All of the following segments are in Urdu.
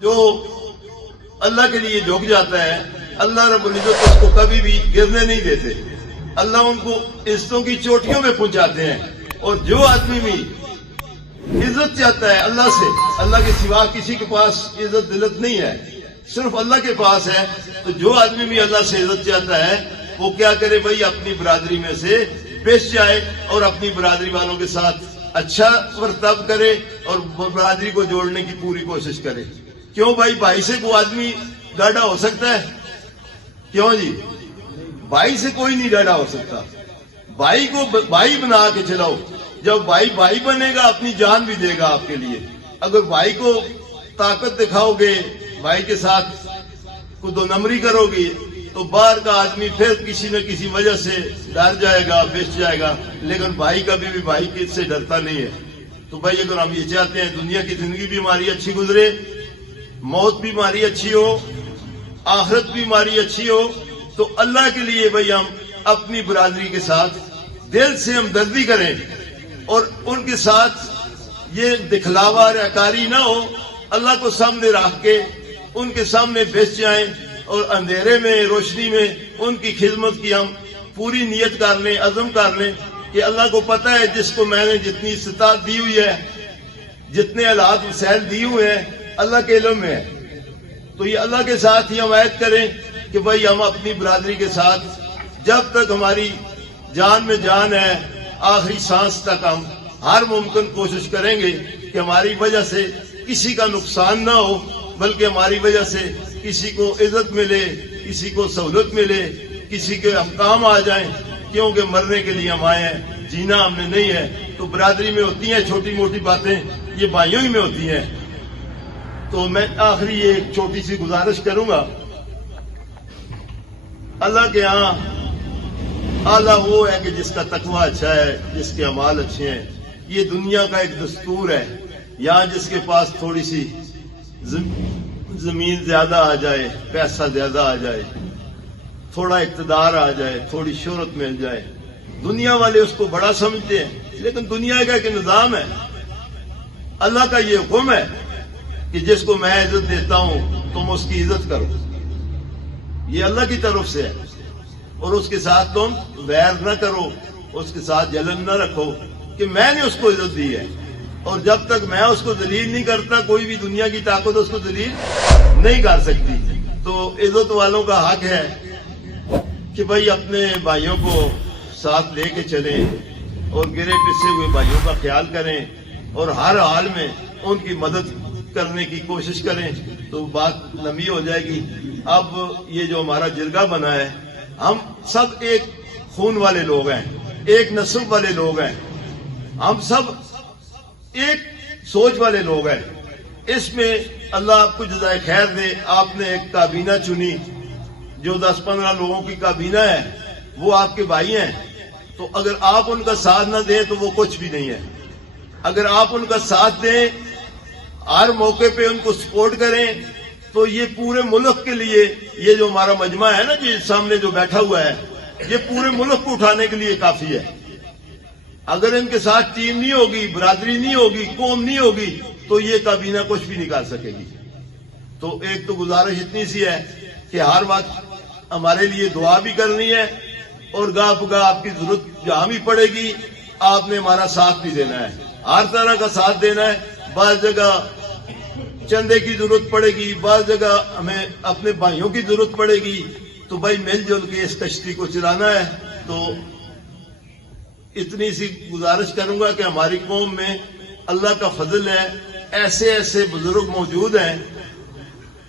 جو اللہ کے لیے جھک جاتا ہے اللہ رب العزت اس کو کبھی بھی گرنے نہیں دیتے. اللہ ان کو عزتوں کی چوٹیوں میں پہنچاتے ہیں. اور جو آدمی بھی عزت چاہتا ہے اللہ سے، اللہ کے سوا کسی کے پاس عزت ذلت نہیں ہے، صرف اللہ کے پاس ہے. تو جو آدمی بھی اللہ سے عزت چاہتا ہے وہ کیا کرے بھائی، اپنی برادری میں سے پیش جائے اور اپنی برادری والوں کے ساتھ اچھا برتاؤ کرے اور برادری کو جوڑنے کی پوری کوشش کرے. کیوں بھائی، بھائی سے کوئی آدمی ڈاڈا ہو سکتا ہے؟ کیوں جی؟ بھائی سے کوئی نہیں ڈاڈا ہو سکتا. بھائی کو بھائی بنا کے چلاؤ. جب بھائی بھائی بنے گا اپنی جان بھی دے گا آپ کے لیے. اگر بھائی کو طاقت دکھاؤ گے، بھائی کے ساتھ کو دو نمبری کرو گی تو باہر کا آدمی پھر کسی نہ کسی وجہ سے ڈر جائے گا، بیچ جائے گا. لیکن بھائی کبھی بھی بھائی سے ڈرتا نہیں ہے. تو بھائی اگر ہم یہ چاہتے ہیں دنیا کی زندگی بھی ہماری اچھی گزرے، موت بھی ہماری اچھی ہو، آخرت بھی ہماری اچھی ہو، تو اللہ کے لیے بھائی ہم اپنی برادری کے ساتھ دل سے ہمدردی کریں اور ان کے ساتھ یہ دکھلاوا ریاکاری نہ ہو. اللہ کو سامنے رکھ کے ان کے سامنے بیچ جائیں اور اندھیرے میں روشنی میں ان کی خدمت کی ہم پوری نیت کر لیں، عزم کر لیں کہ اللہ کو پتہ ہے جس کو میں نے جتنی استطاعت دی ہوئی ہے، جتنے آلات وسائل دی ہوئے ہیں، اللہ کے علم میں ہے. تو یہ اللہ کے ساتھ ہی ہم عہد کریں کہ بھائی ہم اپنی برادری کے ساتھ جب تک ہماری جان میں جان ہے، آخری سانس تک ہم ہر ممکن کوشش کریں گے کہ ہماری وجہ سے کسی کا نقصان نہ ہو، بلکہ ہماری وجہ سے کسی کو عزت ملے، کسی کو سہولت ملے، کسی کے احکام آ جائیں. کیونکہ مرنے کے لیے ہم آئے ہیں، جینا ہم نے نہیں ہے. تو برادری میں ہوتی ہیں چھوٹی موٹی باتیں، یہ بھائیوں ہی میں ہوتی ہیں. تو میں آخری ایک چھوٹی سی گزارش کروں گا. اللہ کے ہاں اعلیٰ وہ ہے کہ جس کا تقوی اچھا ہے، جس کے اعمال اچھے ہیں. یہ دنیا کا ایک دستور ہے. یہاں جس کے پاس تھوڑی سی زمین زیادہ آ جائے، پیسہ زیادہ آ جائے، تھوڑا اقتدار آ جائے، تھوڑی شہرت مل جائے، دنیا والے اس کو بڑا سمجھتے ہیں. لیکن دنیا کا ایک نظام ہے. اللہ کا یہ حکم ہے کہ جس کو میں عزت دیتا ہوں تم اس کی عزت کرو. یہ اللہ کی طرف سے ہے. اور اس کے ساتھ تم ویر نہ کرو، اس کے ساتھ جلن نہ رکھو کہ میں نے اس کو عزت دی ہے. اور جب تک میں اس کو ذلیل نہیں کرتا، کوئی بھی دنیا کی طاقت اس کو ذلیل نہیں کر سکتی. تو عزت والوں کا حق ہے کہ بھائی اپنے بھائیوں کو ساتھ لے کے چلیں اور گرے پسے ہوئے بھائیوں کا خیال کریں اور ہر حال میں ان کی مدد کرنے کی کوشش کریں. تو بات لمبی ہو جائے گی. اب یہ جو ہمارا جرگہ بنا ہے، ہم سب ایک خون والے لوگ ہیں، ایک نسب والے لوگ ہیں، ہم سب ایک سوچ والے لوگ ہیں. اس میں اللہ آپ کو جزائے خیر دے. آپ نے ایک کابینہ چنی جو 10-15 لوگوں کی کابینہ ہے، وہ آپ کے بھائی ہیں. تو اگر آپ ان کا ساتھ نہ دیں تو وہ کچھ بھی نہیں ہے. اگر آپ ان کا ساتھ دیں، ہر موقع پہ ان کو سپورٹ کریں، تو یہ پورے ملک کے لیے، یہ جو ہمارا مجمع ہے نا جی سامنے جو بیٹھا ہوا ہے، یہ پورے ملک کو اٹھانے کے لیے کافی ہے. اگر ان کے ساتھ ٹیم نہیں ہوگی، برادری نہیں ہوگی، قوم نہیں ہوگی، تو یہ کابینہ کچھ بھی نہیں کر سکے گی. تو ایک تو گزارش اتنی سی ہے کہ ہر وقت ہمارے لیے دعا بھی کرنی ہے اور گاہ بگاہ آپ کی ضرورت جہاں بھی پڑے گی آپ نے ہمارا ساتھ بھی دینا ہے، ہر طرح کا ساتھ دینا ہے. بعض جگہ چندے کی ضرورت پڑے گی، بعض جگہ ہمیں اپنے بھائیوں کی ضرورت پڑے گی. تو بھائی مل جل کے اس کشتی کو چلانا ہے. تو اتنی سی گزارش کروں گا کہ ہماری قوم میں اللہ کا فضل ہے، ایسے ایسے بزرگ موجود ہیں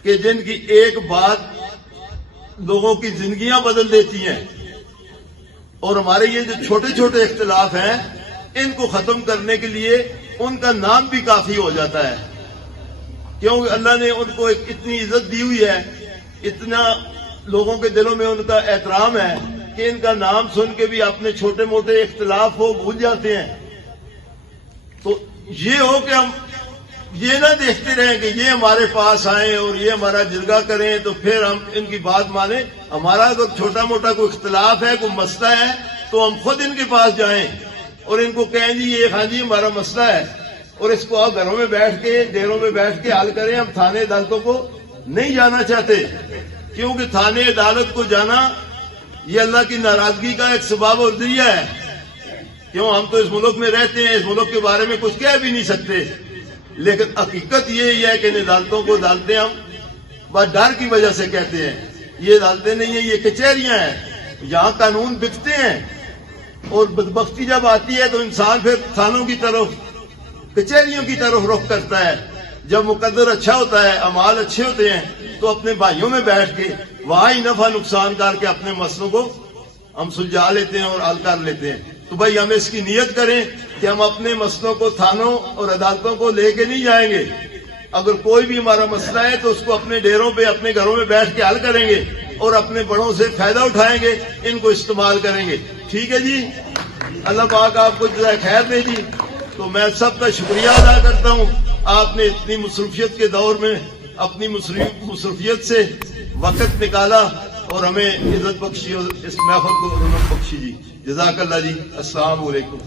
کہ جن کی ایک بات لوگوں کی زندگیاں بدل دیتی ہیں. اور ہمارے یہ جو چھوٹے چھوٹے اختلاف ہیں ان کو ختم کرنے کے لیے ان کا نام بھی کافی ہو جاتا ہے. کیونکہ اللہ نے ان کو ایک اتنی عزت دی ہوئی ہے، اتنا لوگوں کے دلوں میں ان کا احترام ہے کہ ان کا نام سن کے بھی اپنے چھوٹے موٹے اختلاف ہو بھول جاتے ہیں. تو یہ ہو کہ ہم یہ نہ دیکھتے رہیں کہ یہ ہمارے پاس آئیں اور یہ ہمارا جرگہ کریں تو پھر ہم ان کی بات مانیں. ہمارا اگر چھوٹا موٹا کوئی اختلاف ہے، کوئی مسئلہ ہے، تو ہم خود ان کے پاس جائیں اور ان کو کہیں جی یہ ہاں جی ہمارا مسئلہ ہے. اور اس کو آپ گھروں میں بیٹھ کے ڈیروں میں بیٹھ کے حل کریں. ہم تھانے عدالتوں کو نہیں جانا چاہتے, کیونکہ تھانے عدالت کو جانا یہ اللہ کی ناراضگی کا ایک سبب اور ذریعہ ہے. کیوں, ہم تو اس ملک میں رہتے ہیں, اس ملک کے بارے میں کچھ کہہ بھی نہیں سکتے, لیکن حقیقت یہ ہے کہ ان عدالتوں کو عدالتیں ہم بس ڈر کی وجہ سے کہتے ہیں. یہ عدالتیں نہیں ہیں, یہ کچہریاں ہیں, یہاں قانون بکتے ہیں. اور بدبختی جب آتی ہے تو انسان پھر تھانوں کی طرف, کچہریوں کی طرف رخ کرتا ہے. جب مقدر اچھا ہوتا ہے, اعمال اچھے ہوتے ہیں, تو اپنے بھائیوں میں بیٹھ کے وہاں ہی نفع نقصان کر کے اپنے مسئلوں کو ہم سلجھا لیتے ہیں اور حل کر لیتے ہیں. تو بھائی ہم اس کی نیت کریں کہ ہم اپنے مسئلوں کو تھانوں اور عدالتوں کو لے کے نہیں جائیں گے. اگر کوئی بھی ہمارا مسئلہ ہے تو اس کو اپنے ڈیروں پہ اپنے گھروں میں بیٹھ کے حل کریں گے اور اپنے بڑوں سے فائدہ اٹھائیں گے, ان کو استعمال کریں گے. ٹھیک ہے جی, اللہ پاک آپ کو جزائے خیر دے جی. تو میں سب کا شکریہ ادا کرتا ہوں, آپ نے اتنی مصروفیت کے دور میں اپنی مصروفیت سے وقت نکالا اور ہمیں عزت بخشی اور اس محفل کو رونق بخشی جی. جزاک اللہ جی. السلام علیکم.